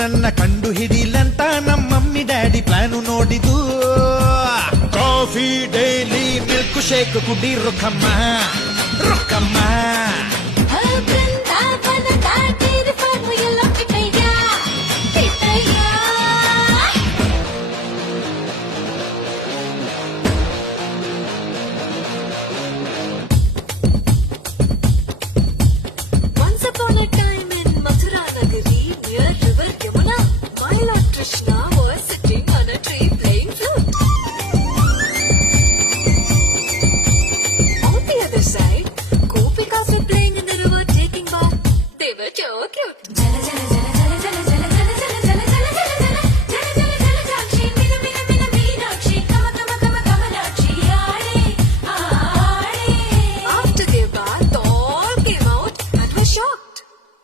ನನ್ನ ಕಂಡು ಹಿಡಿಲಂತ ನಮ್ಮ ಮಮ್ಮಿ ಡ್ಯಾಡಿ ಪ್ಲಾನು ನೋಡಿದು ಕಾಫಿ ಡೈಲಿ ಮಿಲ್ಕ್ ಶೇಕ್ ಕುಡಿ ರೊಕ್ಕಮ್ಮ ರೊಕ್ಕಮ್ಮ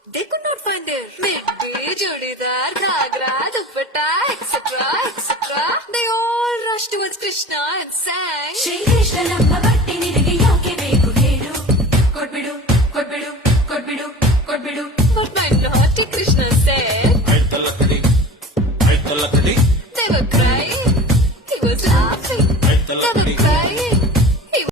They could not find their baby Julie.